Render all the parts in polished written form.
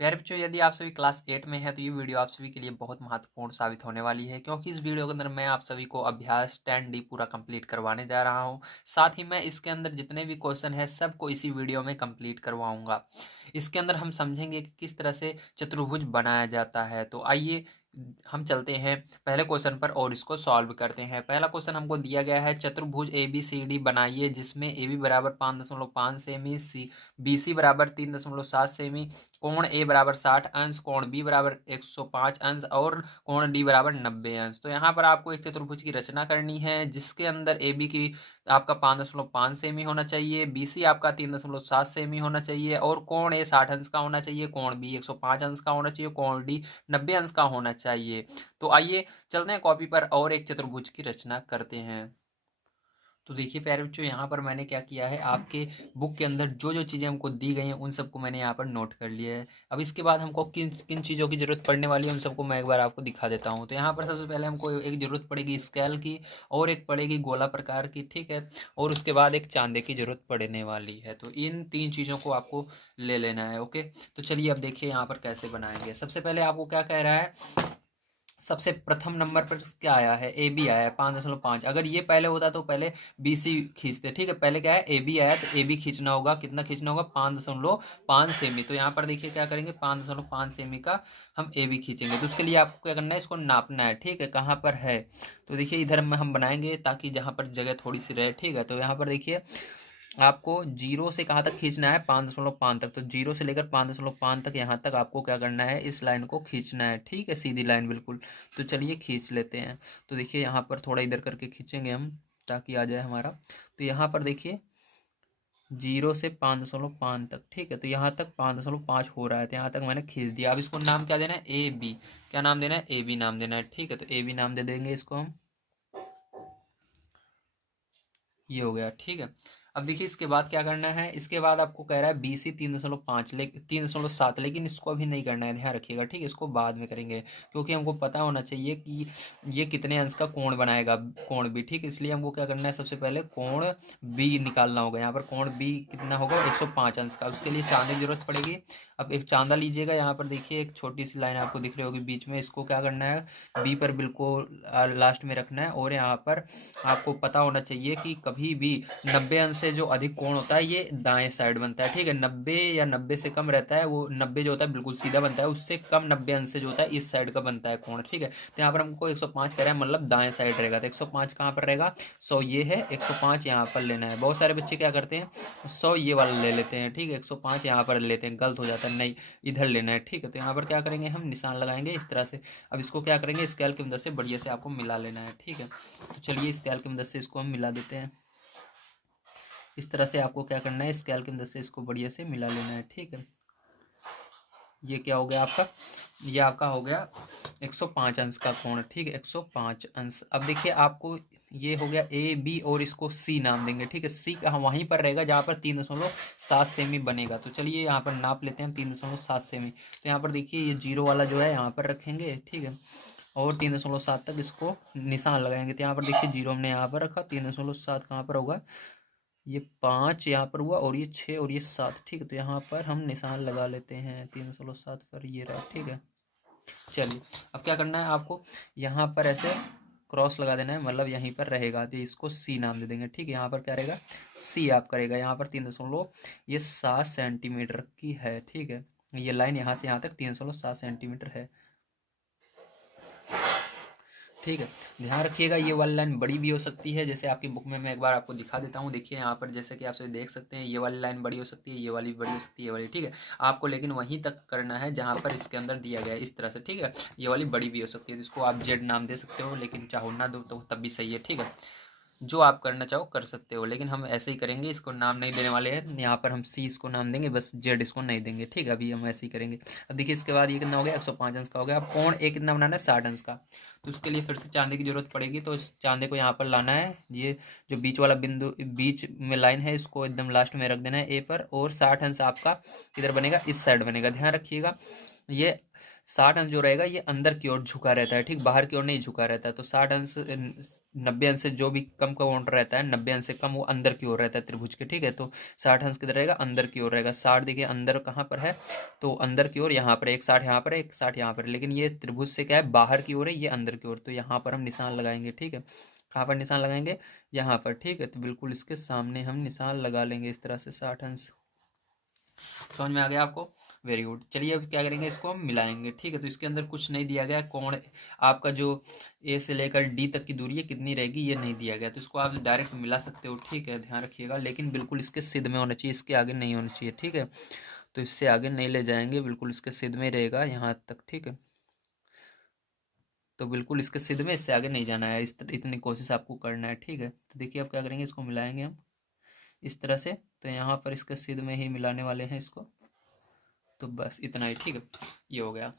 प्यारे बच्चों, यदि आप सभी क्लास 8 में हैं तो ये वीडियो आप सभी के लिए बहुत महत्वपूर्ण साबित होने वाली है, क्योंकि इस वीडियो के अंदर मैं आप सभी को अभ्यास 10D पूरा कंप्लीट करवाने जा रहा हूं। साथ ही मैं इसके अंदर जितने भी क्वेश्चन है सबको इसी वीडियो में कंप्लीट करवाऊंगा। इसके अंदर हम समझेंगे कि किस तरह से चतुर्भुज बनाया जाता है। तो आइए हम चलते हैं पहले क्वेश्चन पर और इसको सॉल्व करते हैं। पहला क्वेश्चन हमको दिया गया है, चतुर्भुज ABCD बनाइए जिसमें AB बराबर 5.5 सेमी, BC बराबर 3.7 सेमी, कोण ए बराबर 60 अंश, कोण बी बराबर 105 अंश और कोण डी बराबर 90 अंश। तो यहाँ पर आपको एक चतुर्भुज की रचना करनी है जिसके अंदर ए बी की आपका 5.5 सेमी होना चाहिए, बी सी आपका 3.7 सेमी होना चाहिए और कोण ए 60 अंश का होना चाहिए, कोण बी 105 अंश का होना चाहिए, कोण डी 90 अंश का होना चाहिए। तो आइए चलते हैं कॉपी पर और एक चतुर्भुज की रचना करते हैं। तो देखिए प्यारे बच्चों, यहाँ पर मैंने क्या किया है, आपके बुक के अंदर जो जो चीज़ें हमको दी गई हैं उन सबको मैंने यहाँ पर नोट कर लिया है। अब इसके बाद हमको किन किन चीज़ों की ज़रूरत पड़ने वाली है उन सबको मैं एक बार आपको दिखा देता हूँ। तो यहाँ पर सबसे पहले हमको एक ज़रूरत पड़ेगी स्केल की और एक पड़ेगी गोला प्रकार की, ठीक है, और उसके बाद एक चांदे की ज़रूरत पड़ने वाली है। तो इन तीन चीज़ों को आपको ले लेना है। ओके, तो चलिए अब देखिए यहाँ पर कैसे बनाएंगे। सबसे पहले आपको क्या कह रहा है, सबसे प्रथम नंबर पर क्या आया है, ए बी आया है 5.5। अगर ये पहले होता तो पहले बी सी खींचते, ठीक है। पहले क्या है, ए बी आया तो ए बी खींचना होगा, कितना खींचना होगा, 5.5 सेमी। तो यहाँ पर देखिए क्या करेंगे, 5.5 सेमी का हम ए बी खींचेंगे। तो उसके लिए आपको क्या करना है, इसको नापना है, ठीक है, कहाँ पर है। तो देखिए इधर में हम बनाएंगे ताकि जहाँ पर जगह थोड़ी सी रहे, ठीक है। तो यहाँ पर देखिए आपको जीरो से कहाँ तक खींचना है, 5.5 तक। तो जीरो से लेकर 5.5 तक यहाँ तक आपको क्या करना है, इस लाइन को खींचना है, ठीक है, सीधी लाइन बिल्कुल। तो चलिए खींच लेते हैं। तो देखिए यहाँ पर थोड़ा इधर करके खींचेंगे हम ताकि आ जाए हमारा। तो यहाँ पर देखिए जीरो से 5.5 तक, ठीक है। तो यहाँ तक 5.5 हो रहा है, तो यहाँ तक मैंने खींच दिया। अब इसको नाम क्या देना है, ए बी। क्या नाम देना है, ए बी नाम देना है, ठीक है। तो ए बी नाम दे देंगे इसको हम, ये हो गया, ठीक है। अब देखिए इसके बाद क्या करना है, इसके बाद आपको कह रहा है बी सी 3.5 3.7, लेकिन इसको अभी नहीं करना है, ध्यान रखिएगा, ठीक है। इसको बाद में करेंगे क्योंकि हमको पता होना चाहिए कि ये कितने अंश का कोण बनाएगा, कोण बी, ठीक है। इसलिए हमको क्या करना है, सबसे पहले कोण बी निकालना होगा। यहाँ पर कोण बी कितना होगा, 105 अंश का। उसके लिए चांदे की जरूरत पड़ेगी। अब एक चांदा लीजिएगा, यहाँ पर देखिए एक छोटी सी लाइन आपको दिख रही होगी बीच में, इसको क्या करना है, बी पर बिल्कुल लास्ट में रखना है। और यहाँ पर आपको पता होना चाहिए कि कभी भी 90 अंश से जो अधिक कोण होता है ये दाएं साइड बनता है, ठीक है। 90 या 90 से कम रहता है, वो 90 जो होता है बिल्कुल सीधा बनता है, उससे कम 90 अंश से जो होता है इस साइड का बनता है कोण, ठीक है। तो यहाँ पर हमको 105 कह रहा है, मतलब दाएं साइड रहेगा। तो 105 कहाँ पर रहेगा, 100 ये है, 105 यहाँ पर लेना है। बहुत सारे बच्चे क्या करते हैं, 100 ये वाला ले लेते हैं, ठीक है, 105 यहाँ पर लेते हैं, गलत हो जाता है, नहीं इधर लेना है, ठीक है। तो यहाँ पर क्या करेंगे, हम निशान लगाएंगे इस तरह से। अब इसको क्या करेंगे, स्केल की मदद से बढ़िया से आपको मिला लेना है, ठीक है। तो चलिए स्केल की मदद से इसको हम मिला देते हैं। इस तरह से आपको क्या करना है, स्केल की मदद से इसको बढ़िया से मिला लेना है, ठीक है। ये क्या हो गया आपका, ये आपका हो गया 105 अंश का कोण, ठीक है, 105 अंश। अब देखिए आपको ये हो गया ए बी और इसको सी नाम देंगे, ठीक है। सी का वहीं पर रहेगा जहाँ पर 3.7 सेमी बनेगा। तो चलिए यहाँ पर नाप लेते हैं 3.7 सेमी। तो यहाँ पर देखिए ये जीरो वाला जो है यहाँ पर रखेंगे, ठीक है, और 3.7 तक इसको निशान लगाएंगे। तो यहाँ पर देखिए जीरो हमने यहाँ पर रखा, 3.7 कहाँ पर होगा, ये 5 यहाँ पर हुआ और ये 6 और ये 7, ठीक है। तो यहाँ पर हम निशान लगा लेते हैं 3.7 पर, ये रहा, ठीक है। चलिए अब क्या करना है आपको, यहाँ पर ऐसे क्रॉस लगा देना है, मतलब यहीं पर रहेगा। तो इसको सी नाम दे देंगे, ठीक है। यहाँ पर क्या रहेगा, सी आप करेगा। यहाँ पर 3.7 सेंटीमीटर की है, ठीक है। ये लाइन यहाँ से यहाँ तक 3.7 सेंटीमीटर है, ठीक है। ध्यान रखिएगा ये वाली लाइन बड़ी भी हो सकती है, जैसे आपकी बुक में मैं एक बार आपको दिखा देता हूँ। देखिए यहाँ पर जैसे कि आप सभी देख सकते हैं, ये वाली लाइन बड़ी हो सकती है, ये वाली बड़ी हो सकती है, ये वाली, ठीक है। आपको लेकिन वहीं तक करना है जहाँ पर इसके अंदर दिया गया है, इस तरह से, ठीक है। ये वाली बड़ी भी हो सकती है, तो इसको आप जेड नाम दे सकते हो, लेकिन चाहो ना दो तो तब भी सही है, ठीक है। जो आप करना चाहो कर सकते हो, लेकिन हम ऐसे ही करेंगे, इसको नाम नहीं देने वाले हैं। यहाँ पर हम सी इसको नाम देंगे, बस जेड इसको नहीं देंगे, ठीक है। अभी हम ऐसे ही करेंगे। अब देखिए इसके बाद ये कितना हो गया, 105 अंश का हो गया। अब कोण ए कितना बनाना है, 60 अंश का। तो उसके लिए फिर से चांदे की जरूरत पड़ेगी। तो इस चांदे को यहाँ पर लाना है, ये जो बीच वाला बिंदु बीच में लाइन है इसको एकदम लास्ट में रख देना है ए पर। और 60 अंश आपका किधर बनेगा, इस साइड बनेगा, ध्यान रखिएगा। ये 60 अंश जो रहेगा ये अंदर की ओर झुका रहता है, ठीक, बाहर की ओर नहीं झुका रहता है। तो 60 अंश 90 अंश से जो भी कम का कोण रहता है, 90 अंश से कम, वो अंदर की ओर रहता है त्रिभुज के, ठीक है। तो 60 अंश किधर रहेगा, अंदर की ओर रहेगा। 60 देखिए अंदर कहाँ पर है, तो अंदर की ओर यहाँ पर, एक 60 यहाँ पर है, एक 60 यहाँ पर है। लेकिन ये त्रिभुज से क्या है, बाहर की ओर है, ये अंदर की ओर। तो यहाँ पर हम निशान लगाएंगे, ठीक है। कहाँ पर निशान लगाएंगे, यहाँ पर, ठीक है। तो बिल्कुल इसके सामने हम निशान लगा लेंगे इस तरह से 60 अंश। समझ में आ गया आपको, वेरी गुड। चलिए अब क्या करेंगे, इसको हम मिलाएंगे, ठीक है। तो इसके अंदर कुछ नहीं दिया गया, कोण आपका जो ए से लेकर डी तक की दूरी है कितनी रहेगी ये नहीं दिया गया, तो इसको आप डायरेक्ट मिला सकते हो, ठीक है, ध्यान रखिएगा। लेकिन बिल्कुल इसके सिद्ध में होना चाहिए, इसके आगे नहीं होना चाहिए, ठीक है। तो इससे आगे नहीं ले जाएंगे, बिल्कुल इसके सिद्ध में रहेगा यहाँ तक, ठीक है। तो बिल्कुल इसके सिद्ध में, इससे आगे नहीं जाना है, इतनी कोशिश आपको करना है, ठीक है। तो देखिए अब क्या करेंगे, इसको मिलाएंगे हम इस तरह से। तो यहाँ पर इसके सिद्ध में ही मिलाने वाले हैं इसको। तो बस इतना ही, ठीक है, ये हो गया।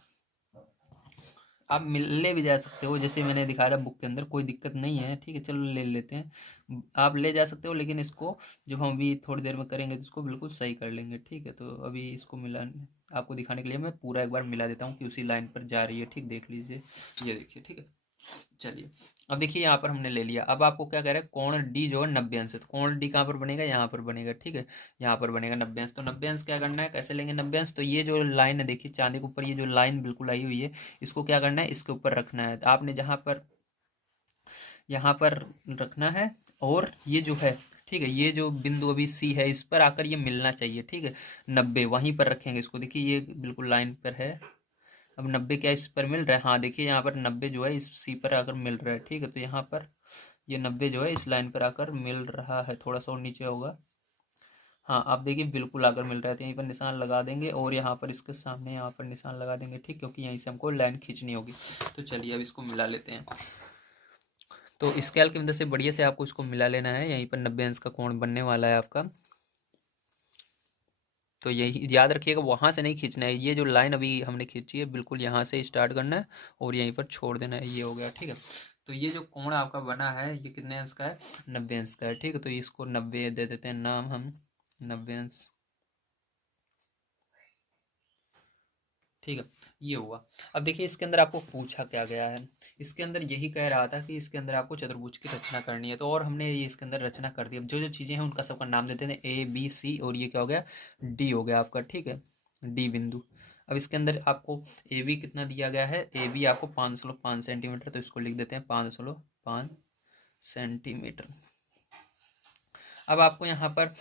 आप ले भी जा सकते हो, जैसे मैंने दिखाया था बुक के अंदर, कोई दिक्कत नहीं है, ठीक है। चलो ले लेते हैं, आप ले जा सकते हो। लेकिन इसको जब हम अभी थोड़ी देर में करेंगे तो इसको बिल्कुल सही कर लेंगे, ठीक है। तो अभी इसको मिला, आपको दिखाने के लिए मैं पूरा एक बार मिला देता हूँ कि उसी लाइन पर जा रही है, ठीक, देख लीजिए, ये देखिए, ठीक है। चलिए अब देखिए यहाँ पर हमने ले लिया। अब आपको क्या कह रहा है, कोण डी जो है 90 अंश है, तो कोण डी कहाँ पर बनेगा, यहाँ पर बनेगा, ठीक है। यहाँ पर बनेगा 90 अंश। तो 90 अंश क्या करना है, कैसे लेंगे 90 अंश, तो ये जो लाइन है देखिए चांदी के ऊपर, ये जो लाइन बिल्कुल आई हुई है, इसको क्या करना है, इसके ऊपर रखना है। तो आपने जहाँ पर, यहाँ पर रखना है, और ये जो है, ठीक है, ये जो बिंदु अभी सी है, इस पर आकर ये मिलना चाहिए, ठीक है। 90 वहीं पर रखेंगे इसको, देखिए ये बिल्कुल लाइन पर है। अब 90 क्या इस पर मिल रहा है, हाँ देखिए यहाँ पर 90 जो है इस सी पर आकर मिल रहा है, ठीक है। तो यहाँ पर ये 90 जो है इस लाइन पर आकर मिल रहा है, थोड़ा सा और नीचे होगा, हाँ आप देखिए बिल्कुल आकर मिल रहा है। तो यहीं पर निशान लगा देंगे, और यहाँ पर इसके सामने यहाँ पर निशान लगा देंगे, ठीक, क्योंकि यहीं से हमको लाइन खींचनी होगी। तो चलिए अब इसको मिला लेते हैं। तो स्केल की मदद से बढ़िया से आपको इसको मिला लेना है, यहीं पर 90 अंश का कोण बनने वाला है आपका। तो यही याद रखिएगा, वहाँ से नहीं खींचना है, ये जो लाइन अभी हमने खींची है बिल्कुल यहाँ से स्टार्ट करना है और यहीं पर छोड़ देना है, ये हो गया, ठीक है। तो ये जो कोण आपका बना है ये कितने अंश का है, 90 अंश का है, ठीक है। तो इसको 90 दे देते हैं नाम हम, 90 अंश, ठीक है, ये हुआ। अब देखिए इसके अंदर आपको पूछा क्या गया है, इसके अंदर यही कह रहा था कि इसके अंदर आपको चतुर्भुज की रचना करनी है। तो और हमने ये इसके अंदर रचना कर दी। अब जो जो चीज़ें हैं उनका सबका नाम देते हैं, ए बी सी, और ये क्या हो गया, डी हो गया आपका, ठीक है, डी बिंदु। अब इसके अंदर आपको ए बी कितना दिया गया है, ए बी आपको 505 सेंटीमीटर, तो इसको लिख देते हैं 505 सेंटीमीटर। अब आपको यहाँ पर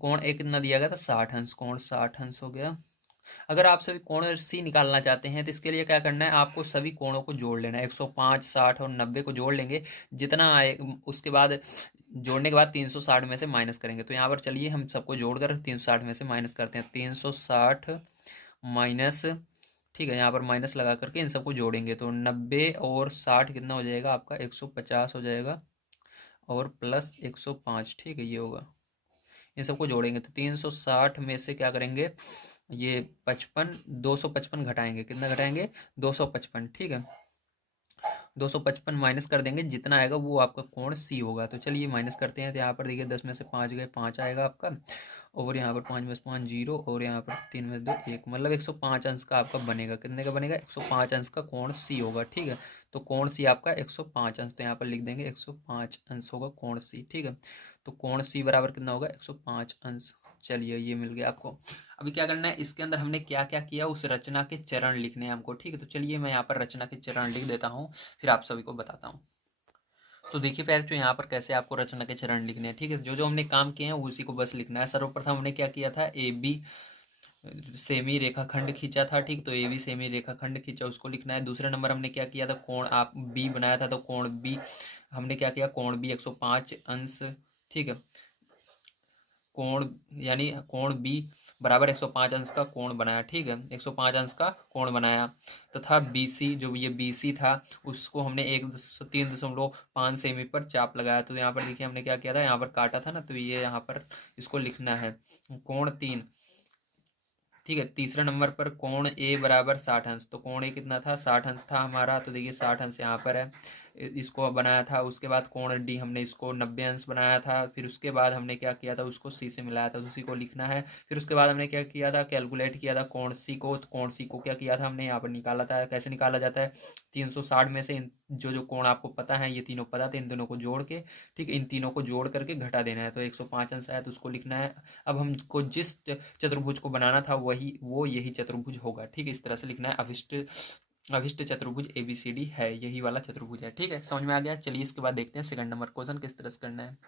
कोण ए कितना दिया गया था, 60 अंश, कोण 60 अंश हो गया। अगर आप सभी कोण सी निकालना चाहते हैं तो इसके लिए क्या करना है, आपको सभी कोणों को जोड़ लेना है, 105, 60 और 90 को जोड़ लेंगे, जितना आए उसके बाद जोड़ने के बाद 360 में से माइनस करेंगे। तो यहाँ पर चलिए हम सबको जोड़कर 360 में से माइनस करते हैं, 360 माइनस, ठीक है, यहाँ पर माइनस लगा करके इन सबको जोड़ेंगे। तो 90 और 60 कितना हो जाएगा आपका, 150 हो जाएगा, और प्लस 105, ठीक है, ये होगा। इन सबको जोड़ेंगे तो 360 में से क्या करेंगे, ये 55, 255 घटाएंगे, कितना घटाएंगे, 255, ठीक है। 255 माइनस कर देंगे, जितना आएगा वो आपका कोण सी होगा। तो चलिए माइनस करते हैं। तो यहाँ पर देखिए 10 में से 5 गए, 5 आएगा आपका, और यहाँ पर 5 में से 5 जीरो, और यहाँ पर 3 में से 2 1, मतलब 105 अंश का आपका बनेगा। कितने का बनेगा, 105 अंश का कोण सी होगा, ठीक है। तो कोण सी आपका 105 अंश, तो यहाँ पर लिख देंगे 105 अंश होगा कोण सी, ठीक है। तो कोण सी बराबर कितना होगा, 105 अंश। चलिए ये मिल गया आपको। अभी क्या करना है, इसके अंदर हमने क्या क्या किया, उस रचना के चरण लिखने हैं हमको, ठीक है। तो चलिए मैं यहाँ पर रचना के चरण लिख देता हूँ, फिर आप सभी को बताता हूँ। तो देखिए पैर जो यहाँ पर कैसे आपको रचना के चरण लिखने हैं, ठीक है। जो जो हमने काम किए हैं उसी को बस लिखना है। सर्वप्रथम हमने क्या किया था, ए बी सेमी रेखाखंड खींचा था, ठीक। तो ए बी सेमी रेखाखंड खींचा, उसको लिखना है। दूसरे नंबर हमने क्या किया था, कोण आप बी बनाया था, तो कोण बी हमने क्या किया, कोण बी 105 अंश, ठीक है। कोण यानी कोण बी बराबर 105 अंश का कोण बनाया, ठीक है, 105 अंश का कोण बनाया। तथा बी सी, जो ये बी सी था, उसको हमने 3.5 सेमी पर चाप लगाया। तो यहाँ पर देखिए हमने क्या किया था, यहाँ पर काटा था ना, तो ये यहाँ पर इसको लिखना है, कोण 3, ठीक है। तीसरे नंबर पर कोण ए बराबर 60 अंश, तो कोण ए कितना था, 60 अंश था हमारा। तो देखिए 60 अंश यहाँ पर है। इसको बनाया था। उसके बाद कोण डी हमने इसको 90 अंश बनाया था। फिर उसके बाद हमने क्या किया था, उसको सी से मिलाया था, तो उसी को लिखना है। फिर उसके बाद हमने क्या किया था, कैलकुलेट किया था कोण सी को। तो कोण सी को क्या किया था हमने, यहाँ पर निकाला था। कैसे निकाला जाता है, 360 में से जो जो कोण आपको पता है, ये तीनों पता थे, इन दोनों को जोड़ के, ठीक है, इन तीनों को जोड़ करके घटा देना है। तो 105 अंश आया तो उसको लिखना है। अब हमको जिस चतुर्भुज को बनाना था वो यही चतुर्भुज होगा, ठीक है। इस तरह से लिखना है, अभिष्ट चतुर्भुज ABCD है, यही वाला चतुर्भुज है, ठीक है। समझ में आ गया। चलिए इसके बाद देखते हैं सेकंड नंबर क्वेश्चन किस तरह से करना है।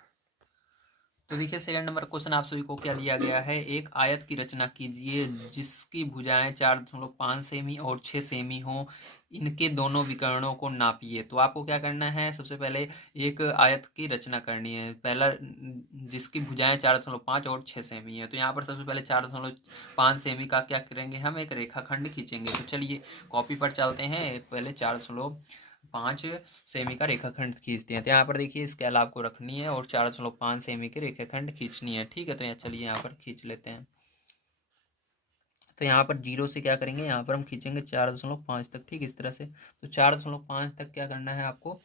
तो देखिए सेकंड नंबर क्वेश्चन आप सभी को क्या दिया गया है, एक आयत की रचना कीजिए जिसकी भुजाएं 4.5 सेमी और 6 सेमी हो, इनके दोनों विकर्णों को नापिए। तो आपको क्या करना है, सबसे पहले एक आयत की रचना करनी है। पहला, जिसकी भुजाएं 4.5 और 6 सेमी है, तो यहाँ पर सबसे पहले 4.5 सेमी का क्या करेंगे, हम एक रेखाखंड खींचेंगे। तो चलिए कॉपी पर चलते हैं, पहले 4.5 सेमी का रेखाखंड खींचते हैं। तो यहाँ पर देखिए स्केल आपको रखनी है और 4.5 सेमी की रेखाखंड खींचनी है, ठीक है। तो यहाँ चलिए यहाँ पर खींच लेते हैं। तो यहाँ पर 0 से क्या करेंगे, यहाँ पर हम खींचेंगे 4.5 तक, ठीक इस तरह से। तो 4.5 तक क्या करना है आपको,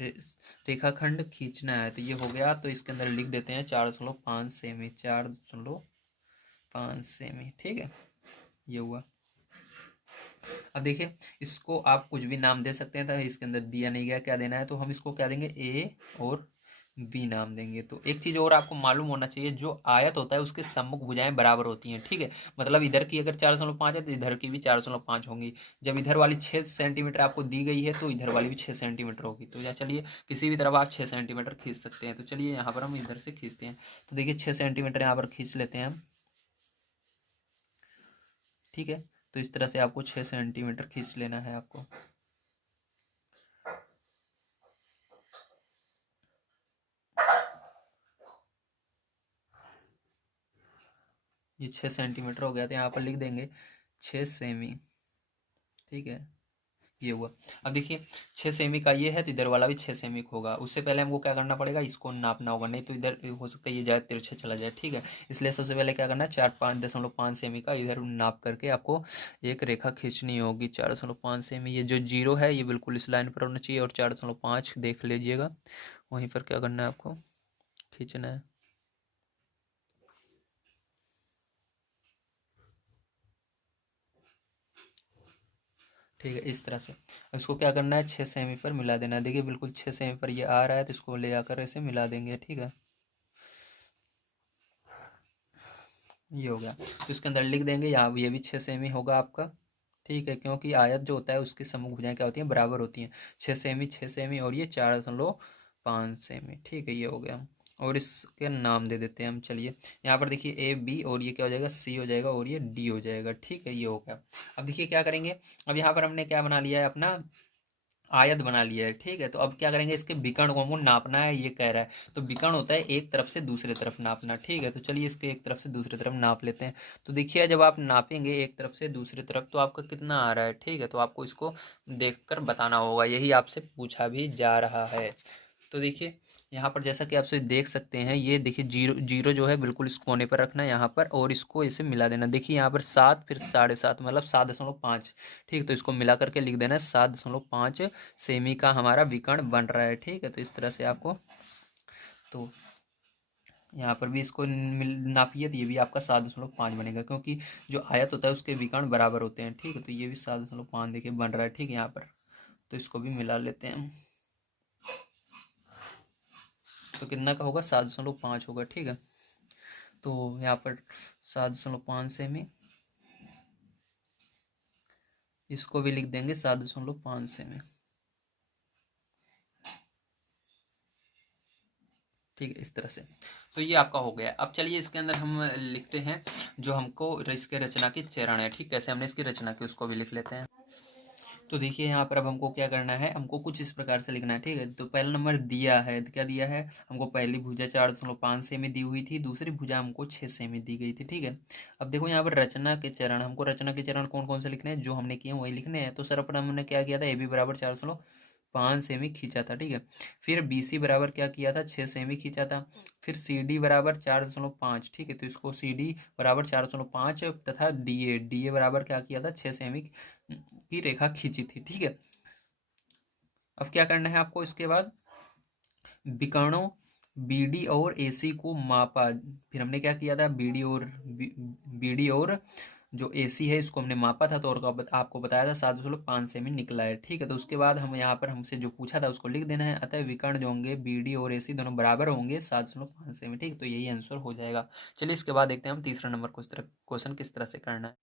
रेखाखंड खींचना है। तो ये हो गया, तो इसके अंदर लिख देते हैं 4.5 सेमी, 4.5 सेमी, ठीक है, ये हुआ। अब देखिए इसको आप कुछ भी नाम दे सकते हैं, तो इसके अंदर दिया नहीं गया क्या देना है, तो हम इसको क्या देंगे, A और B नाम देंगे। तो एक चीज और आपको मालूम होना चाहिए, जो आयत होता है उसके सम्मुख भुजाएं बराबर होती हैं, ठीक है। मतलब इधर की अगर 4.5 है तो इधर की भी 4.5 होंगी। जब इधर वाली 6 सेंटीमीटर आपको दी गई है तो इधर वाली भी 6 सेंटीमीटर होगी। तो या चलिए किसी भी तरफ आप 6 सेंटीमीटर खींच सकते हैं। तो चलिए यहाँ पर हम इधर से खींचते हैं। तो देखिए 6 सेंटीमीटर यहाँ पर खींच लेते हैं हम, ठीक है। तो इस तरह से आपको 6 सेंटीमीटर खींच लेना है आपको। ये 6 सेंटीमीटर हो गया, तो यहाँ पर लिख देंगे 6 सेमी, ठीक है, ये हुआ। अब देखिए 6 सेमी का ये है तो इधर वाला भी 6 सेमी का होगा। उससे पहले हमको क्या करना पड़ेगा, इसको नापना होगा, नहीं तो इधर हो सकता है ये जाए तिरछे चला जाए, ठीक है। इसलिए सबसे पहले क्या करना है, 4.5 सेमी का इधर नाप करके आपको एक रेखा खींचनी होगी। 4.5 सेमी, ये जो 0 है ये बिल्कुल इस लाइन पर होना चाहिए, और 4.5 देख लीजिएगा, वहीं पर क्या करना है आपको, खींचना है, ठीक है, इस तरह से। इसको क्या करना है, 6 सेमी पर मिला देना है। देखिए बिल्कुल 6 सेमी पर ये आ रहा है, तो इसको ले आकर ऐसे मिला देंगे, ठीक है, ये हो गया। तो इसके अंदर लिख देंगे यहाँ, ये भी 6 सेमी होगा आपका, ठीक है, क्योंकि आयत जो होता है उसकी सम्मुख भुजाएं क्या होती हैं, बराबर होती हैं। 6 सेमी, 6 सेमी, और ये 4.5 सेमी, ठीक है, ये हो गया। और इसके नाम दे देते हैं हम। चलिए यहाँ पर देखिए A B, और ये क्या हो जाएगा, C हो जाएगा, और ये D हो जाएगा, ठीक है, ये हो गया। अब देखिए क्या करेंगे, अब यहाँ पर हमने क्या बना लिया है, अपना आयत बना लिया है, ठीक है। तो अब क्या करेंगे, इसके विकर्ण को हमको नापना है, ये कह रहा है। तो विकर्ण होता है एक तरफ से दूसरे तरफ नापना, ठीक है। तो चलिए इसके एक तरफ से दूसरी तरफ नाप लेते हैं। तो देखिए जब आप नापेंगे एक तरफ से दूसरी तरफ तो आपका कितना आ रहा है, ठीक है। तो आपको इसको देखकर बताना होगा, यही आपसे पूछा भी जा रहा है। तो देखिए यहाँ पर जैसा कि आप सभी देख सकते हैं, ये देखिए 0 0 जो है बिल्कुल इस कोने पर रखना है यहाँ पर, और इसको इसे मिला देना। देखिए यहाँ पर 7 फिर 7.5 मतलब 7.5, ठीक। तो इसको मिला करके लिख देना है 7.5 सेमी का हमारा विकर्ण बन रहा है, ठीक है। तो इस तरह से आपको, तो यहाँ पर भी इसको नापिए, तो ये भी आपका 7.5 बनेगा, क्योंकि जो आयत होता है उसके विकर्ण बराबर होते हैं, ठीक है। तो ये भी 7.5 देखिए बन रहा है, ठीक है, यहाँ पर। तो इसको भी मिला लेते हैं, तो कितना का होगा, 7.5 होगा, ठीक है। तो यहाँ पर 7.5 सेमी, इसको भी लिख देंगे 7.5 सेमी, ठीक है, इस तरह से। तो ये आपका हो गया। अब चलिए इसके अंदर हम लिखते हैं जो हमको इसके रचना की चरण है, ठीक, कैसे हमने इसकी रचना की उसको भी लिख लेते हैं। तो देखिए यहाँ पर अब हमको क्या करना है, हमको कुछ इस प्रकार से लिखना है, ठीक है। तो पहला नंबर दिया है, क्या दिया है हमको, पहली भुजा 4.5 सेमी दी हुई थी, दूसरी भुजा हमको 6 सेमी दी गई थी, ठीक है। अब देखो यहाँ पर रचना के चरण, हमको रचना के चरण कौन कौन से लिखने हैं, जो हमने किए वही लिखने हैं। तो सर्वप्रथम हमने क्या किया था, AB बराबर 4.5 सेमी खींचा था, ठीक है। फिर BC बराबर क्या किया था, 6 सेमी खींचा था। फिर CD बराबर 4.5, ठीक है। तो इसको CD बराबर 4.5 तथा DA बराबर क्या किया था, 6 सेमी की रेखा खींची थी, ठीक है। अब क्या करना है आपको, इसके बाद विकर्णों BD और AC को मापा। फिर हमने क्या किया था, BD और जो AC है इसको हमने मापा था, तो और आपको बताया था 7.5 सेमी निकला है। ठीक है, तो उसके बाद हम यहाँ पर हमसे जो पूछा था उसको लिख देना है। अतः विकर्ण जो होंगे BD और AC दोनों बराबर होंगे 7.5 सेमी। ठीक, तो यही आंसर हो जाएगा। चलिए इसके बाद देखते हैं हम तीसरा नंबर क्वेश्चन किस तरह से करना है।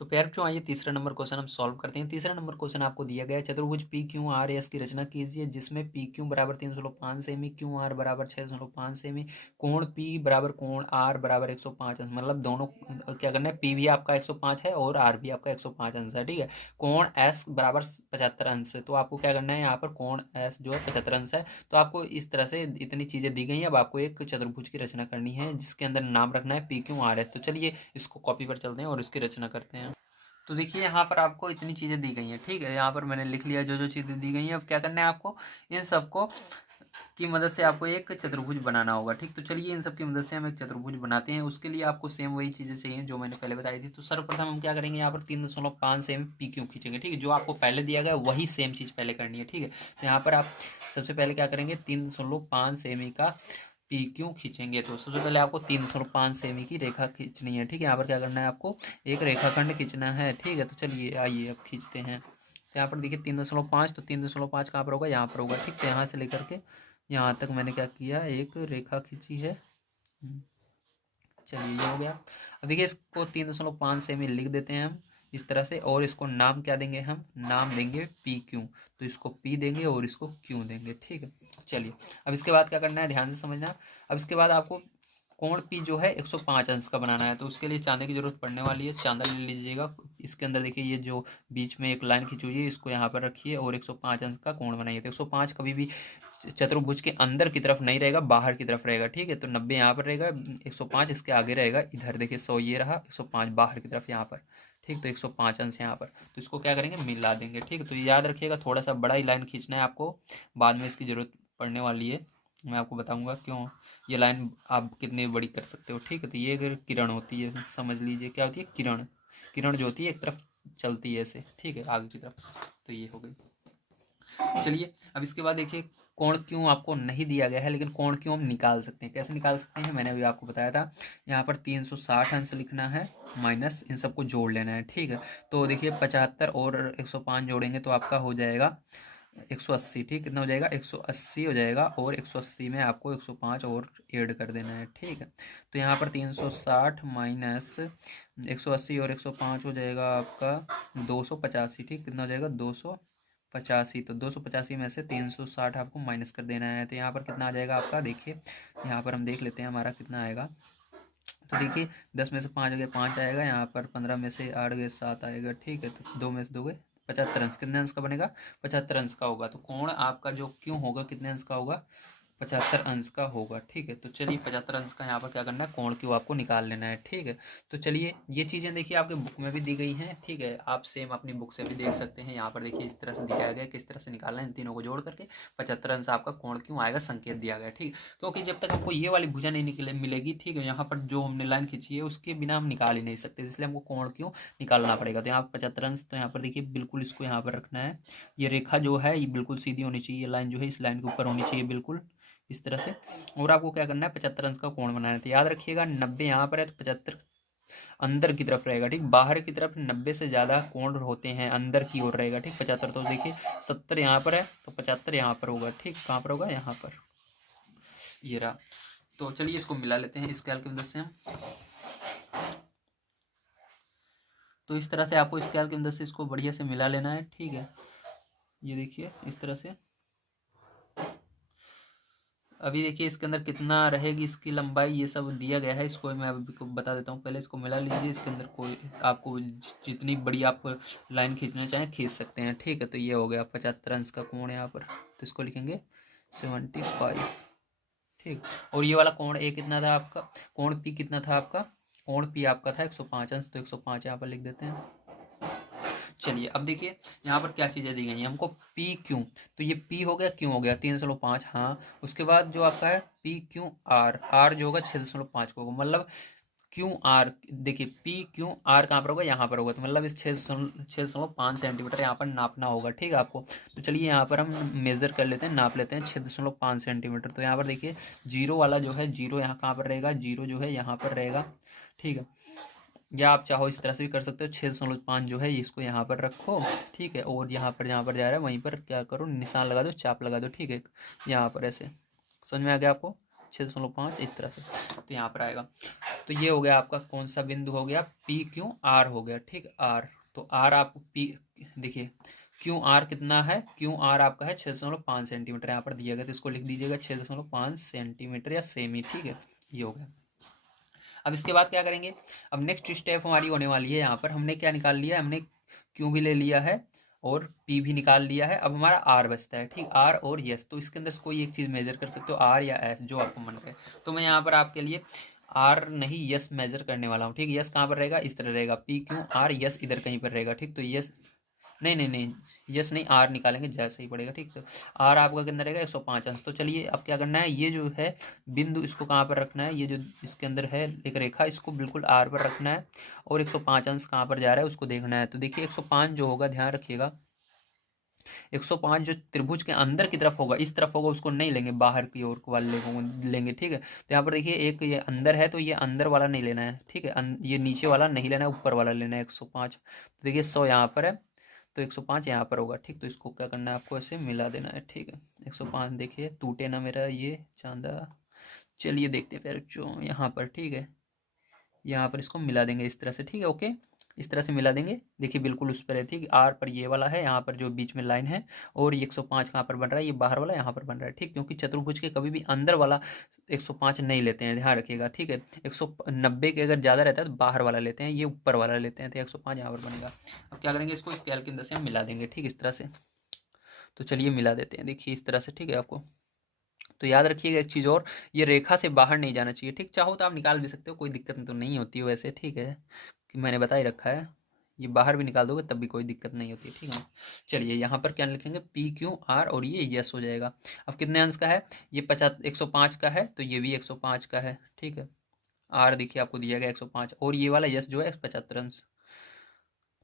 तो प्यार बच्चों आइए तीसरा नंबर क्वेश्चन हम सॉल्व करते हैं। तीसरा नंबर क्वेश्चन आपको दिया गया है, चतुर्भुज पी क्यू आर एस की रचना कीजिए, जिसमें पी क्यू बराबर 3.5 सेमी, क्यू आर बराबर 6.5 सेमी, कोण पी बराबर कोण आर बराबर 105 अंश। मतलब दोनों क्या करना है, पी भी आपका 105 है और आर भी आपका 105 अंश है। ठीक है, कोण एस बराबर 75 अंश है, तो आपको क्या करना है, यहाँ पर कोण एस जो है 75 अंश है। तो आपको इस तरह से इतनी चीज़ें दी गई हैं। अब आपको एक चतुर्भुज की रचना करनी है जिसके अंदर नाम रखना है पी क्यू आर एस। तो चलिए इसको कॉपी पर चलते हैं और इसकी रचना करते हैं। तो देखिए यहाँ पर आपको इतनी चीज़ें दी गई हैं। ठीक है, यहाँ पर मैंने लिख लिया जो जो चीज़ें दी गई हैं। अब क्या करना है आपको, इन सबको की मदद से आपको एक चतुर्भुज बनाना होगा। ठीक, तो चलिए इन सब की मदद से हम एक चतुर्भुज बनाते हैं। उसके लिए आपको सेम वही चीज़ें चाहिए जो मैंने पहले बताई थी। तो सर्वप्रथम हम क्या करेंगे, यहाँ पर 3.5 सेमी पी क्यू खींचेंगे। ठीक है, जो आपको पहले दिया गया वही सेम चीज़ पहले करनी है। ठीक है, तो यहाँ पर आप सबसे पहले क्या करेंगे, 3.5 सेमी का पी क्यू खींचेंगे। तो सबसे पहले आपको 3.5 सेमी की रेखा खींचनी है। ठीक है, यहाँ पर क्या करना है, आपको एक रेखाखंड खींचना है। ठीक है, तो चलिए आइए अब खींचते हैं। तो यहाँ पर देखिए 3.5, तो 3.5 कहाँ पर होगा, यहाँ पर होगा। ठीक, तो यहाँ से लेकर के यहाँ तक मैंने क्या किया, एक रेखा खींची है। चलिए ये हो गया। अब देखिए इसको 3.5 सेमी लिख देते हैं हम इस तरह से, और इसको नाम क्या देंगे, हम नाम देंगे पी क्यू। तो इसको पी देंगे और इसको क्यू देंगे। ठीक है, चलिए अब इसके बाद क्या करना है, ध्यान से समझना। अब इसके बाद आपको कोण पी जो है 105 अंश का बनाना है। तो उसके लिए चांदे की जरूरत पड़ने वाली है, चांदा ले लीजिएगा। इसके अंदर देखिए ये जो बीच में एक लाइन खींची हुई है इसको यहाँ पर रखिए और 105 अंश का कोण बनाइए। तो 105 कभी भी चतुर्भुज के अंदर की तरफ नहीं रहेगा, बाहर की तरफ रहेगा। ठीक है, तो 90 यहाँ पर रहेगा, 105 इसके आगे रहेगा। इधर देखिए 100 ये रहा, 105 बाहर की तरफ यहाँ पर। ठीक, तो 105 अंश यहाँ पर। तो इसको क्या करेंगे, मिला देंगे। ठीक है, तो याद रखिएगा थोड़ा सा बड़ा ही लाइन खींचना है आपको, बाद में इसकी ज़रूरत पड़ने वाली है। मैं आपको बताऊंगा क्यों ये लाइन आप कितनी बड़ी कर सकते हो। ठीक है, तो ये अगर किरण होती है, समझ लीजिए क्या होती है, किरण। किरण जो होती है एक तरफ चलती है ऐसे। ठीक है, आगे की तरफ। तो ये हो गई। चलिए अब इसके बाद देखिए कोण क्यों आपको नहीं दिया गया है, लेकिन कोण क्यों हम निकाल सकते हैं। कैसे निकाल सकते हैं, मैंने अभी आपको बताया था। यहाँ पर 360 अंश लिखना है, माइनस इन सबको जोड़ लेना है। ठीक है, तो देखिए 75 और 105 जोड़ेंगे तो आपका हो जाएगा 180। ठीक, कितना हो जाएगा, 180 हो जाएगा। और 180 में आपको 105 और ऐड कर देना है। ठीक है, तो यहाँ पर 360 माइनस 180 और 105 हो जाएगा आपका 285। ठीक, कितना हो जाएगा, 285। तो 285 में से 360 आपको माइनस कर देना है। तो यहाँ पर कितना आ जाएगा आपका, देखिए यहाँ पर हम देख लेते हैं हमारा कितना आएगा। तो देखिए 10 में से 5 गए 5 आएगा, यहाँ पर 15 में से 8 गए 7 आएगा। ठीक है, तो 2 में से 2 गए 75 अंश। कितने अंश का बनेगा, 75 अंश का होगा। तो कोण आपका जो क्यों होगा, कितने अंश का होगा, 75 अंश का होगा। ठीक है, तो चलिए 75 अंश का यहाँ पर क्या करना है, कोण क्यों आपको निकाल लेना है। ठीक है, तो चलिए ये चीज़ें देखिए आपके बुक में भी दी गई हैं। ठीक है, आप सेम अपनी बुक से भी देख सकते हैं। यहाँ पर देखिए इस तरह से दिखाया गया है किस तरह से निकालना है। इन तीनों को जोड़ करके 75 अंश आपका कोण क्यों आएगा, संकेत दिया गया है। ठीक, क्योंकि जब तक हमको ये वाली भुजा नहीं निकले मिलेगी, ठीक है, यहाँ पर जो हमने लाइन खींची है उसके बिना हम निकाल ही नहीं सकते, इसलिए हमको कोण क्यों निकालना पड़ेगा। तो यहाँ पर 75 अंश, तो यहाँ पर देखिए बिल्कुल इसको यहाँ पर रखना है। ये रेखा जो है ये बिल्कुल सीधी होनी चाहिए, लाइन जो है इस लाइन के ऊपर होनी चाहिए बिल्कुल इस तरह से। और आपको क्या करना है, 75 अंश का कोण बनाना है। तो याद रखिएगा 90 यहाँ पर है तो 75 अंदर की तरफ रहेगा। ठीक, बाहर की तरफ 90 से ज़्यादा कोण होते हैं, अंदर की ओर रहेगा। ठीक, 75 तो देखिए 70 यहाँ पर है तो 75 यहाँ पर होगा। ठीक, कहाँ पर होगा, यहाँ पर, ये रहा। तो चलिए इसको मिला लेते हैं स्केल की मदद से हम। तो इस तरह से आपको स्केल की मदद से इसको बढ़िया से मिला लेना है। ठीक है, ये देखिए इस तरह से। अभी देखिए इसके अंदर कितना रहेगी इसकी लंबाई, ये सब दिया गया है। इसको मैं अभी को बता देता हूँ, पहले इसको मिला लीजिए। इसके अंदर कोई आपको जितनी बड़ी आप लाइन खींचना चाहें खींच सकते हैं। ठीक है, तो ये हो गया 75 अंश का कोण यहाँ पर। तो इसको लिखेंगे 75। ठीक, और ये वाला कोण ए कितना था आपका, कोण पी कितना था आपका, कोण पी आपका था 105 अंश। तो 105 यहाँ पर लिख देते हैं। चलिए अब देखिए यहाँ पर क्या चीज़ें दी गई हैं हमको, पी क्यू। तो ये पी हो गया, क्यू हो गया 3.5। हाँ, उसके बाद जो आपका है पी क्यू आर, आर जो होगा 6.5 को होगा। मतलब क्यू आर, देखिए पी क्यू आर कहाँ पर होगा, यहाँ पर होगा, तो मतलब इस 6.5 सेंटीमीटर यहाँ पर नापना होगा, ठीक है आपको। तो चलिए यहाँ पर हम मेज़र कर लेते हैं, नाप लेते हैं 6.5 सेंटीमीटर। तो यहाँ पर देखिए जीरो वाला जो है, जीरो यहाँ कहाँ पर रहेगा, जीरो जो है यहाँ पर रहेगा, ठीक है। या आप चाहो इस तरह से भी कर सकते हो, 6.5 जो है इसको यहाँ पर रखो, ठीक है। और यहाँ पर जहाँ पर जा रहा है वहीं पर क्या करो, निशान लगा दो, चाप लगा दो, ठीक है, यहाँ पर ऐसे। समझ में आ गया आपको, 6.5 इस तरह से, तो यहाँ पर आएगा। तो ये हो गया आपका कौन सा बिंदु हो गया, पी क्यू आर हो गया, ठीक, आर। तो आर आप पी, देखिए क्यू आर कितना है, क्यू आर आपका है 6.5 सेंटीमीटर, यहाँ पर दिया गया, तो इसको लिख दीजिएगा 6.5 सेंटीमीटर या सेमी, ठीक है, ये हो गया। अब इसके बाद क्या करेंगे, अब नेक्स्ट स्टेप हमारी होने वाली है, यहाँ पर हमने क्या निकाल लिया है, हमने क्यू भी ले लिया है और पी भी निकाल लिया है। अब हमारा आर बचता है, ठीक, आर और यस। तो इसके अंदर से कोई एक चीज़ मेजर कर सकते हो, आर या एस, जो आपको मन रहे। तो मैं यहाँ पर आपके लिए आर नहीं यस मेजर करने वाला हूँ, ठीक। यस कहाँ पर रहेगा, इस तरह रहेगा, पी क्यू आर, यस इधर कहीं पर रहेगा, ठीक। तो यस, नहीं नहीं नहीं, यस नहीं, आर निकालेंगे, जैसे ही पड़ेगा, ठीक। तो आर आपका कितना रहेगा, 105 अंश। तो चलिए अब क्या करना है, ये जो है बिंदु इसको कहाँ पर रखना है, ये जो इसके अंदर है एक रेखा, इसको बिल्कुल आर पर रखना है, और 105 अंश कहाँ पर जा रहा है उसको देखना है। तो देखिए 105 जो होगा, ध्यान रखिएगा, 105 जो त्रिभुज के अंदर की तरफ होगा, इस तरफ होगा, उसको नहीं लेंगे, बाहर की ओर वाले लेंगे, ठीक है। तो यहाँ पर देखिए एक ये अंदर है, तो ये अंदर वाला नहीं लेना है, ठीक है, ये नीचे वाला नहीं लेना है, ऊपर वाला लेना है 105। तो देखिए 100 यहाँ पर है, तो 105 यहाँ पर होगा, ठीक। तो इसको क्या करना है, आपको ऐसे मिला देना है, ठीक है। 105 देखिए टूटे ना मेरा ये चांदा। चलिए देखते हैं फिर जो यहाँ पर, ठीक है, यहाँ पर इसको मिला देंगे इस तरह से, ठीक है, ओके, इस तरह से मिला देंगे। देखिए बिल्कुल उस पर है, ठीक, आर पर ये वाला है, यहाँ पर जो बीच में लाइन है, और ये 105 कहाँ पर बन रहा है, ये बाहर वाला यहाँ पर बन रहा है, ठीक। क्योंकि चतुर्भुज के कभी भी अंदर वाला 105 नहीं लेते हैं, ध्यान रखिएगा, ठीक है। 190 के अगर ज़्यादा रहता है तो बाहर वाला लेते हैं, ये ऊपर वाला लेते हैं, तो 105 यहाँ पर बनेगा। अब क्या करेंगे, इसको स्केल के अंदर से हम मिला देंगे, ठीक, इस तरह से। तो चलिए मिला देते हैं, देखिए इस तरह से, ठीक है आपको। तो याद रखिएगा एक चीज़ और, ये रेखा से बाहर नहीं जाना चाहिए, ठीक। चाहो तो आप निकाल भी सकते हो, कोई दिक्कत तो नहीं होती है वैसे, ठीक है, कि मैंने बता ही रखा है, ये बाहर भी निकाल दोगे तब भी कोई दिक्कत नहीं होती है, ठीक है। चलिए यहाँ पर क्या लिखेंगे, पी क्यू आर, और ये यस हो जाएगा। अब कितने अंश का है, ये 105 का है, तो ये भी 105 का है, ठीक है। आर देखिए आपको दिया गया 105, और ये वाला यस जो है 75 अंश,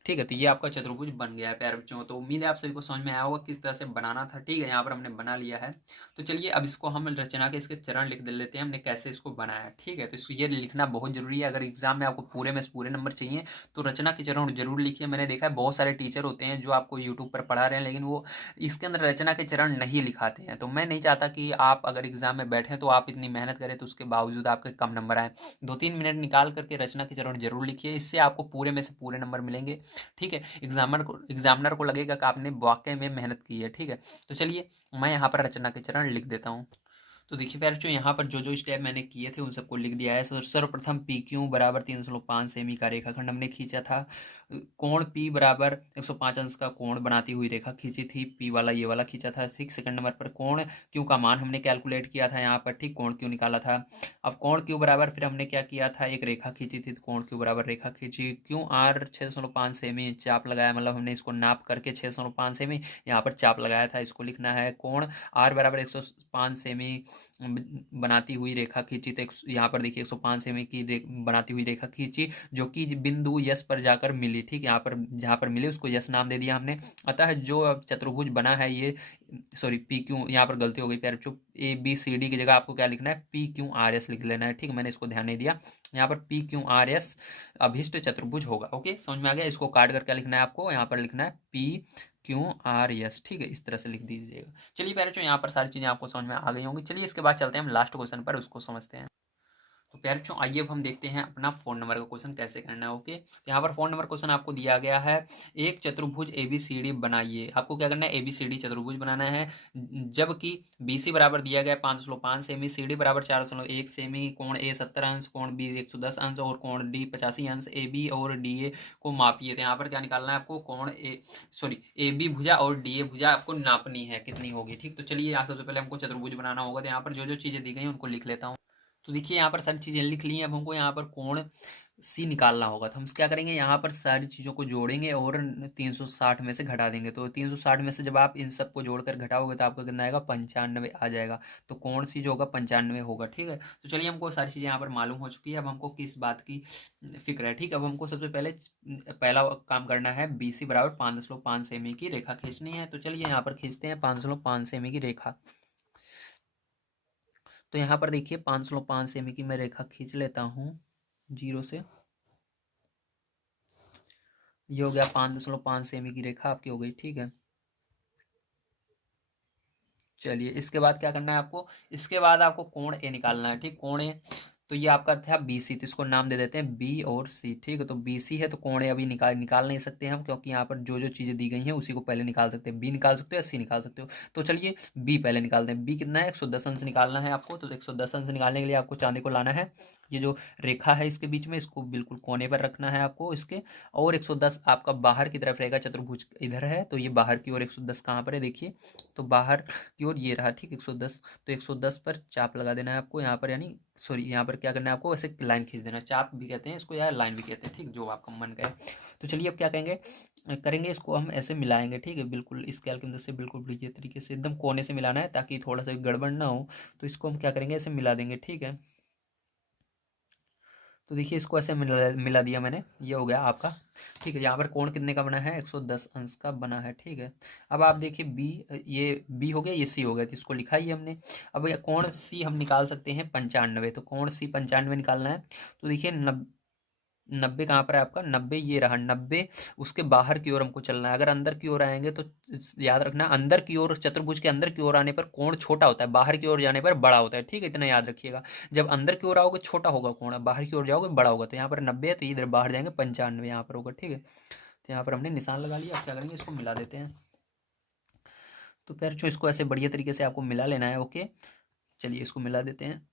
ठीक है। तो ये आपका चतुर्भुज बन गया है प्यारे बच्चों। तो उम्मीद है आप सभी को समझ में आया होगा किस तरह से बनाना था, ठीक है। यहाँ पर हमने बना लिया है। तो चलिए अब इसको हम रचना के इसके चरण लिख दे लेते हैं, हमने कैसे इसको बनाया है, ठीक है। तो इसको ये लिखना बहुत जरूरी है, अगर एग्जाम में आपको पूरे में से पूरे नंबर चाहिए तो रचना के चरण जरूर लिखिए। मैंने देखा है बहुत सारे टीचर होते हैं जो आपको यूट्यूब पर पढ़ा रहे हैं, लेकिन वो इसके अंदर रचना के चरण नहीं लिखाते हैं। तो मैं नहीं चाहता कि आप अगर एग्जाम में बैठे तो आप इतनी मेहनत करें तो उसके बावजूद आपके कम नंबर आए। 2-3 मिनट निकाल करके रचना के चरण जरूर लिखिए, इससे आपको पूरे में से पूरे नंबर मिलेंगे, ठीक है। एग्जामिनर को लगेगा कि आपने वाकई में मेहनत की है, ठीक है। तो चलिए मैं यहाँ पर रचना के चरण लिख देता हूँ। तो देखिए प्यारे बच्चों, यहाँ पर जो जो स्टेप मैंने किए थे उन सबको लिख दिया है। सर्वप्रथम पी क्यू बराबर 305 सेमी का रेखाखंड हमने खींचा था। कोण पी बराबर 105 अंश का कोण बनाती हुई रेखा खींची थी, पी वाला ये वाला खींचा था। ठीक, सेकंड नंबर पर कोण क्यू का मान हमने कैलकुलेट किया था यहाँ पर, ठीक, कोण क्यू निकाला था। अब कोण क्यू बराबर फिर हमने क्या किया था, एक रेखा खींची थी, तो कोण क्यू बराबर रेखा खींची, क्यू आर 605 सेमी चाप लगाया, मतलब हमने इसको नाप करके 605 सेमी यहाँ पर चाप लगाया था, इसको लिखना है। कोण आर बराबर 105 सेमी बनाती हुई रेखा खींची, तो यहाँ पर देखिए 105 सेमी की बनाती हुई रेखा खींची, जो कि बिंदु यस पर जाकर मिली, ठीक। यहाँ पर जहाँ पर मिली उसको यस नाम दे दिया हमने। अतः जो अब चतुर्भुज बना है ये, सॉरी पी क्यू, यहाँ पर गलती हो गई प्यारे बच्चों, ए बी सी डी की जगह आपको क्या लिखना है, पी क्यू आर एस लिख लेना है, ठीक। मैंने इसको ध्यान नहीं दिया, यहाँ पर पी क्यू आर एस अभिष्ट चतुर्भुज होगा। ओके, समझ में आ गया। इसको काट कर क्या लिखना है आपको, यहाँ पर लिखना है पी क्यू आर एस, ठीक है, इस तरह से लिख दीजिएगा। चलिए प्यारे बच्चों, यहाँ पर सारी चीज़ें आपको समझ में आ गई होंगी। चलिए इसके बाद चलते हैं हम लास्ट क्वेश्चन पर, उसको समझते हैं। तो प्यारे बच्चों आइए अब हम देखते हैं अपना 4 नंबर का क्वेश्चन कैसे करना है। ओके, तो यहाँ पर 4 नंबर क्वेश्चन आपको दिया गया है, एक चतुर्भुज ABCD बनाइए। आपको क्या करना है, ABCD चतुर्भुज बनाना है, जबकि BC बराबर दिया गया 5.5 सेमी, CD बराबर 4.1 सेमी, कोण A 70 अंश, कोण B 110 अंश और कोण D 85 अंश। AB और DA को मापिए। तो यहाँ पर क्या निकालना है आपको, कोण AB भुजा और DA भुजा आपको नापनी है, कितनी होगी, ठीक। तो चलिए यहाँ सबसे पहले हमको चतुर्भुज बनाना होगा। तो यहाँ पर जो जो चीज़ें दी गई उनको लिख लेता हूँ। तो देखिए यहाँ पर सारी चीज़ें लिख ली हैं। अब हमको यहाँ पर कोण सी निकालना होगा। तो हम क्या करेंगे, यहाँ पर सारी चीज़ों को जोड़ेंगे और 360 में से घटा देंगे। तो 360 में से जब आप इन सब को जोड़कर घटाओगे तो आपका कितना आएगा, 95 आ जाएगा। तो कौन सी जो होगा 95 होगा। ठीक है, तो चलिए हमको सारी चीज़ें यहाँ पर मालूम हो चुकी है। अब हमको किस बात की फिक्र है। ठीक है, अब हमको सबसे पहले पहला काम करना है, बी सी बराबर 5.5 सेमी की रेखा खींचनी है। तो चलिए यहाँ पर खींचते हैं 5.5 सेमी की रेखा। तो यहाँ पर देखिए 5.5 सेमी की मैं रेखा खींच लेता हूँ जीरो से। ये हो गया 5.5 सेमी की रेखा आपकी हो गई। ठीक है, चलिए इसके बाद क्या करना है आपको, इसके बाद आपको कोण ए निकालना है। ठीक, कोण ए, तो ये आपका था बी सी, तो इसको नाम दे देते हैं बी और सी। ठीक है, तो बी सी है तो कोण ए अभी निकाल नहीं सकते हम, क्योंकि यहाँ पर जो जो चीज़ें दी गई हैं उसी को पहले निकाल सकते हैं। बी निकाल सकते हो या सी निकाल सकते हो। तो चलिए बी पहले निकालते हैं। बी कितना है, 110 अंश निकालना है आपको। तो 110 अंश निकालने के लिए आपको चांदी को लाना है, ये जो रेखा है इसके बीच में, इसको बिल्कुल कोने पर रखना है आपको इसके। और 110 आपका बाहर की तरफ रहेगा, चतुर्भुज इधर है तो ये बाहर की ओर 110 कहाँ पर है देखिए, तो बाहर की ओर ये रहा। ठीक, 110, तो 110 पर चाप लगा देना है आपको यहाँ पर, यानी सॉरी यहाँ पर क्या करना है आपको, ऐसे लाइन खींच देना है। चाप भी कहते हैं इसको या लाइन भी कहते हैं, ठीक, जो आपका मन करे। तो चलिए अब क्या कहेंगे, करेंगे इसको हम ऐसे मिलाएंगे। ठीक है, बिल्कुल स्केल के अंदर से बिल्कुल बढ़िया तरीके से एकदम कोने से मिलाना है, ताकि थोड़ा सा गड़बड़ ना हो। तो इसको हम क्या करेंगे, ऐसे मिला देंगे। ठीक है, तो देखिए इसको ऐसे मिला दिया मैंने, ये हो गया आपका। ठीक है, यहाँ पर कोण कितने का बना है, 110 अंश का बना है। ठीक है, अब आप देखिए बी, ये बी हो गया, ये सी हो गया, तो इसको लिखा ही हमने। अब ये कोण सी हम निकाल सकते हैं 95। तो कोण सी 95 निकालना है। तो देखिए 90 कहाँ पर है आपका, 90 ये रहा। 90 उसके बाहर की ओर हमको चलना है। अगर अंदर की ओर आएंगे तो याद रखना, अंदर की ओर, चतुर्भुज के अंदर की ओर आने पर कोण छोटा होता है, बाहर की ओर जाने पर बड़ा होता है। ठीक है, इतना याद रखिएगा। जब अंदर की ओर आओगे छोटा होगा कोण, बाहर की ओर जाओगे बड़ा होगा। तो यहाँ पर 90 है तो इधर बाहर जाएंगे 95 यहाँ पर होगा। ठीक है, तो यहाँ पर हमने निशान लगा लिया। अब क्या करेंगे, इसको मिला देते हैं। तो फिर जो इसको ऐसे बढ़िया तरीके से आपको मिला लेना है। ओके, चलिए इसको मिला देते हैं।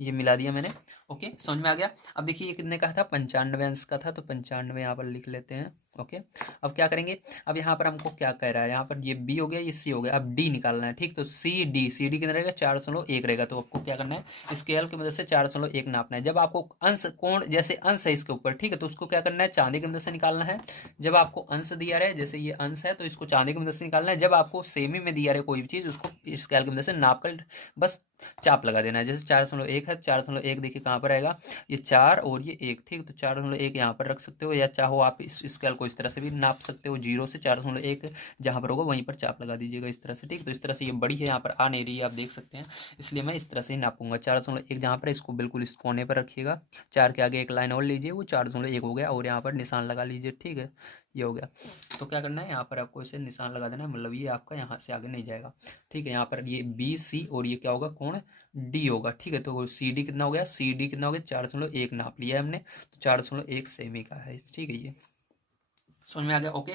ये मिला दिया मैंने। ओके, समझ में आ गया। अब देखिए ये कितने का था, 95 अंश का था, तो 95 यहाँ पर लिख लेते हैं। ओके, अब क्या करेंगे, अब यहाँ पर हमको क्या कह रहा है, यहाँ पर ये बी हो गया, ये सी हो गया, अब डी निकालना है। ठीक, तो सी डी कितना रहेगा, 4.1 रहेगा। तो आपको क्या करना है, स्केल की मदद से 4.1 नापना है। जब आपको अंश, कोण जैसे अंश है इसके ऊपर, ठीक है, तो उसको क्या करना है, चांदी की मदद से निकालना है। जब आपको अंश दिया रहे, जैसे ये अंश है तो इसको चांदी की मदद से निकालना है। जब आपको सेमी में दिया रहे कोई भी चीज़, उसको स्केल की मदद से नाप कर बस चाप लगा देना है। जैसे 4.1 है, 4.1 देखिए कहाँ पर आएगा, ये 4 और ये 1। ठीक, तो 4.1 यहाँ पर रख सकते हो, या चाहो आप इस स्केल को इस तरह से भी नाप सकते हो, 0 से 4.1 जहाँ पर होगा वहीं पर चाप लगा दीजिएगा इस तरह से। ठीक, तो इस तरह से ये बड़ी है, यहाँ पर आ नहीं रही है, आप देख सकते हैं, इसलिए मैं इस तरह से ही नापूंगा। 4.1 जहाँ पर है, इसको बिल्कुल इस कोने पर रखिएगा। 4 के आगे एक लाइन और लीजिए, वो 4.1 हो गया, और यहाँ पर निशान लगा लीजिए। ठीक है, ये हो गया। तो क्या करना है, यहाँ पर आपको इसे निशान लगा देना है, मतलब ये आपका यहाँ से आगे नहीं जाएगा। ठीक है, यहाँ पर ये बी सी और ये क्या होगा, कोण डी होगा। ठीक है, तो सी डी कितना हो गया, सी डी कितना हो गया, 4.1 नाप लिया है हमने, तो 4.1 सेमी का है। ठीक है, ये समझ में आ गया। ओके,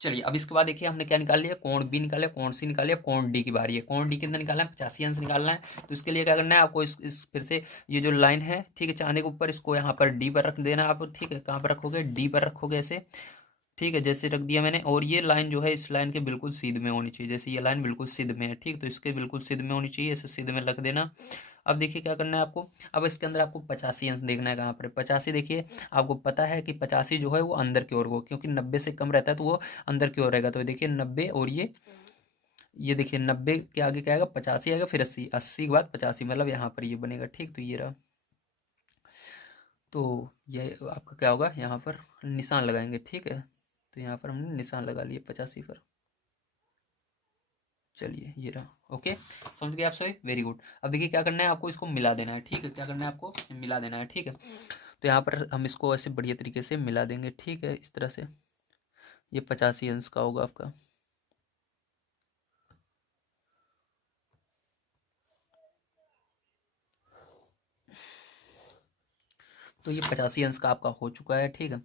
चलिए अब इसके बाद देखिए हमने क्या निकाल लिया, कोण बी निकाले, कोण सी निकाले, अब कोण डी की बारी है। कोण डी कितना निकालना है, 85 अंश निकालना है। तो इसके लिए क्या करना है आपको, इस फिर से ये जो लाइन है, ठीक है, चांदी के ऊपर, इसको यहाँ पर डी पर रख देना आप। ठीक है, कहाँ पर रखोगे, डी पर रखोगे ऐसे। ठीक है, जैसे रख दिया मैंने, और ये लाइन जो है इस लाइन के बिल्कुल सीध में होनी चाहिए। जैसे ये लाइन बिल्कुल सीध में है, ठीक, तो इसके बिल्कुल सीध में होनी चाहिए, ऐसे सीध में रख देना। अब देखिए क्या करना है आपको, अब इसके अंदर आपको 85 अंश देखना है। कहाँ पर 85, देखिए आपको पता है कि 85 जो है वो अंदर की ओर को, क्योंकि 90 से कम रहता है तो वो अंदर की ओर रहेगा। तो देखिए 90 और ये देखिए 90 के आगे क्या आएगा, 85 आएगा, फिर 80, 80 के बाद 85, मतलब यहाँ पर ये बनेगा। ठीक, तो ये रहा। तो ये आपका क्या होगा, यहाँ पर निशान लगाएंगे। ठीक है, तो यहाँ पर हमने निशान लगा लिए 85 पर। चलिए ये रहा। ओके, समझ गए आप सभी, वेरी गुड। अब देखिए क्या करना है आपको, इसको मिला देना है। ठीक है, क्या करना है आपको, मिला देना है। ठीक है, तो यहाँ पर हम इसको ऐसे बढ़िया तरीके से मिला देंगे। ठीक है, इस तरह से ये 85 अंश का होगा आपका। तो ये 85 अंश का आपका हो चुका है। ठीक है,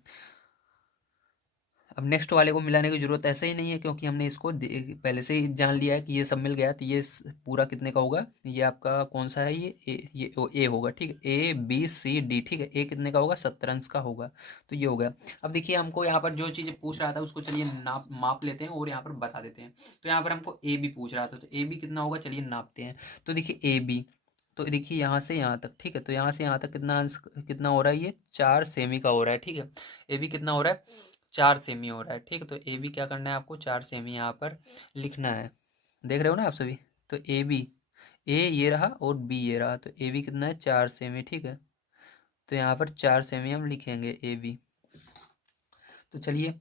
अब नेक्स्ट वाले को मिलाने की जरूरत ऐसे ही नहीं है, क्योंकि हमने इसको पहले से ही जान लिया है कि ये सब मिल गया। तो ये पूरा कितने का होगा, ये आपका कौन सा है, ये ए होगा। ठीक है, ए बी सी डी। ठीक है, ए कितने का होगा, 70 अंश का होगा। तो ये हो गया। अब देखिए हमको यहाँ पर जो चीज़ें पूछ रहा था उसको चलिए माप लेते हैं और यहाँ पर बता देते हैं। तो यहाँ पर हमको ए बी पूछ रहा था, तो ए बी कितना होगा, चलिए नापते हैं। तो देखिए ए बी, तो देखिए यहाँ से यहाँ तक, ठीक है, तो यहाँ से यहाँ तक कितना हो रहा है, ये 4 सेमी का हो रहा है, ठीक है। ए बी कितना हो रहा है, 4 सेमी हो रहा है, ठीक है। तो ए बी क्या करना है आपको, 4 सेमी यहाँ पर लिखना है, देख रहे हो ना आप सभी। तो ए बी, ए ये रहा और बी ये रहा, तो ए बी कितना है, 4 सेमी, ठीक है। तो यहाँ पर 4 सेमी हम लिखेंगे ए बी। तो चलिए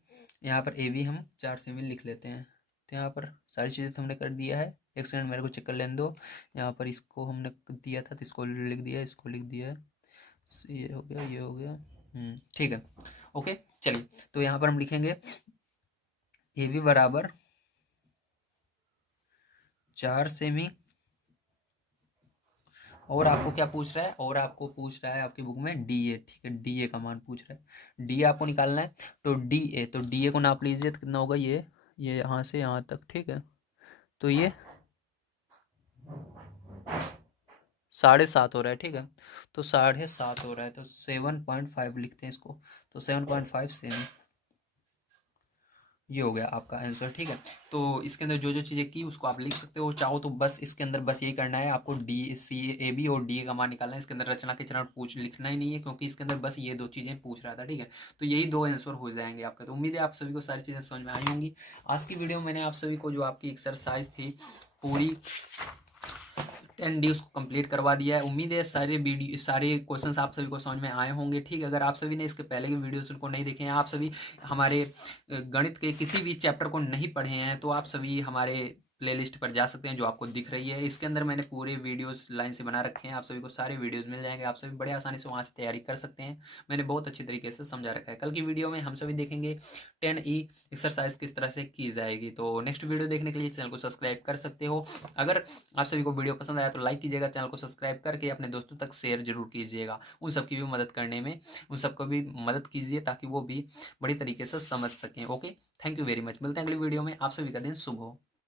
यहाँ पर ए बी हम 4 सेमी लिख लेते हैं। तो यहाँ पर सारी चीज़ें तो हमने कर दिया है, एक सेकंड मेरे को चेक कर लेने दो। यहाँ पर इसको हमने दिया था तो इसको लिख दिया, इसको लिख दिया है, ये हो गया, ये हो गया, ठीक है, ओके। चलिए तो यहाँ पर हम लिखेंगे ए बी बराबर 4 सेमी, और आपको क्या पूछ रहा है, और आपको पूछ रहा है आपकी बुक में डी ए, ठीक है, डी ए का मान पूछ रहा है, डी ए आपको निकालना है। तो डी ए, तो डी ए को नाप लीजिए, तो कितना होगा, ये यहाँ से यहाँ तक, ठीक है। तो ये 7.5 हो रहा है, ठीक है। तो 7.5 हो रहा है, तो 7.5 लिखते हैं इसको। तो 7.5 सेमी, ये हो गया आपका आंसर, ठीक है। तो इसके अंदर जो जो चीज़ें की उसको आप लिख सकते हो, चाहो तो बस इसके अंदर बस यही करना है आपको, डी सी ए बी और डी ए का मान निकालना है। इसके अंदर रचना के चरण लिखना ही नहीं है, क्योंकि इसके अंदर बस ये 2 चीज़ें पूछ रहा था, ठीक है। तो यही 2 आंसर हो जाएंगे आपका। तो उम्मीद है आप सभी को सारी चीज़ें समझ में आई होंगी। आज की वीडियो में मैंने आप सभी को जो आपकी एक्सरसाइज थी पूरी 10D उसको कंप्लीट करवा दिया है। उम्मीद है सारे क्वेश्चंस आप सभी को समझ में आए होंगे, ठीक है। अगर आप सभी ने इसके पहले के वीडियोस को नहीं देखे हैं, आप सभी हमारे गणित के किसी भी चैप्टर को नहीं पढ़े हैं, तो आप सभी हमारे प्लेलिस्ट पर जा सकते हैं जो आपको दिख रही है। इसके अंदर मैंने पूरे वीडियोस लाइन से बना रखे हैं, आप सभी को सारे वीडियोस मिल जाएंगे, आप सभी बड़े आसानी से वहाँ से तैयारी कर सकते हैं। मैंने बहुत अच्छी तरीके से समझा रखा है। कल की वीडियो में हम सभी देखेंगे 10E एक्सरसाइज किस तरह से की जाएगी। तो नेक्स्ट वीडियो देखने के लिए चैनल को सब्सक्राइब कर सकते हो। अगर आप सभी को वीडियो पसंद आया तो लाइक कीजिएगा, चैनल को सब्सक्राइब करके अपने दोस्तों तक शेयर जरूर कीजिएगा। उन सबकी भी मदद करने में उन सबको भी मदद कीजिए, ताकि वो भी बड़ी तरीके से समझ सकें। Okay, thank you very much. मिलते हैं अगली वीडियो में। आप सभी का दिन शुभ हो।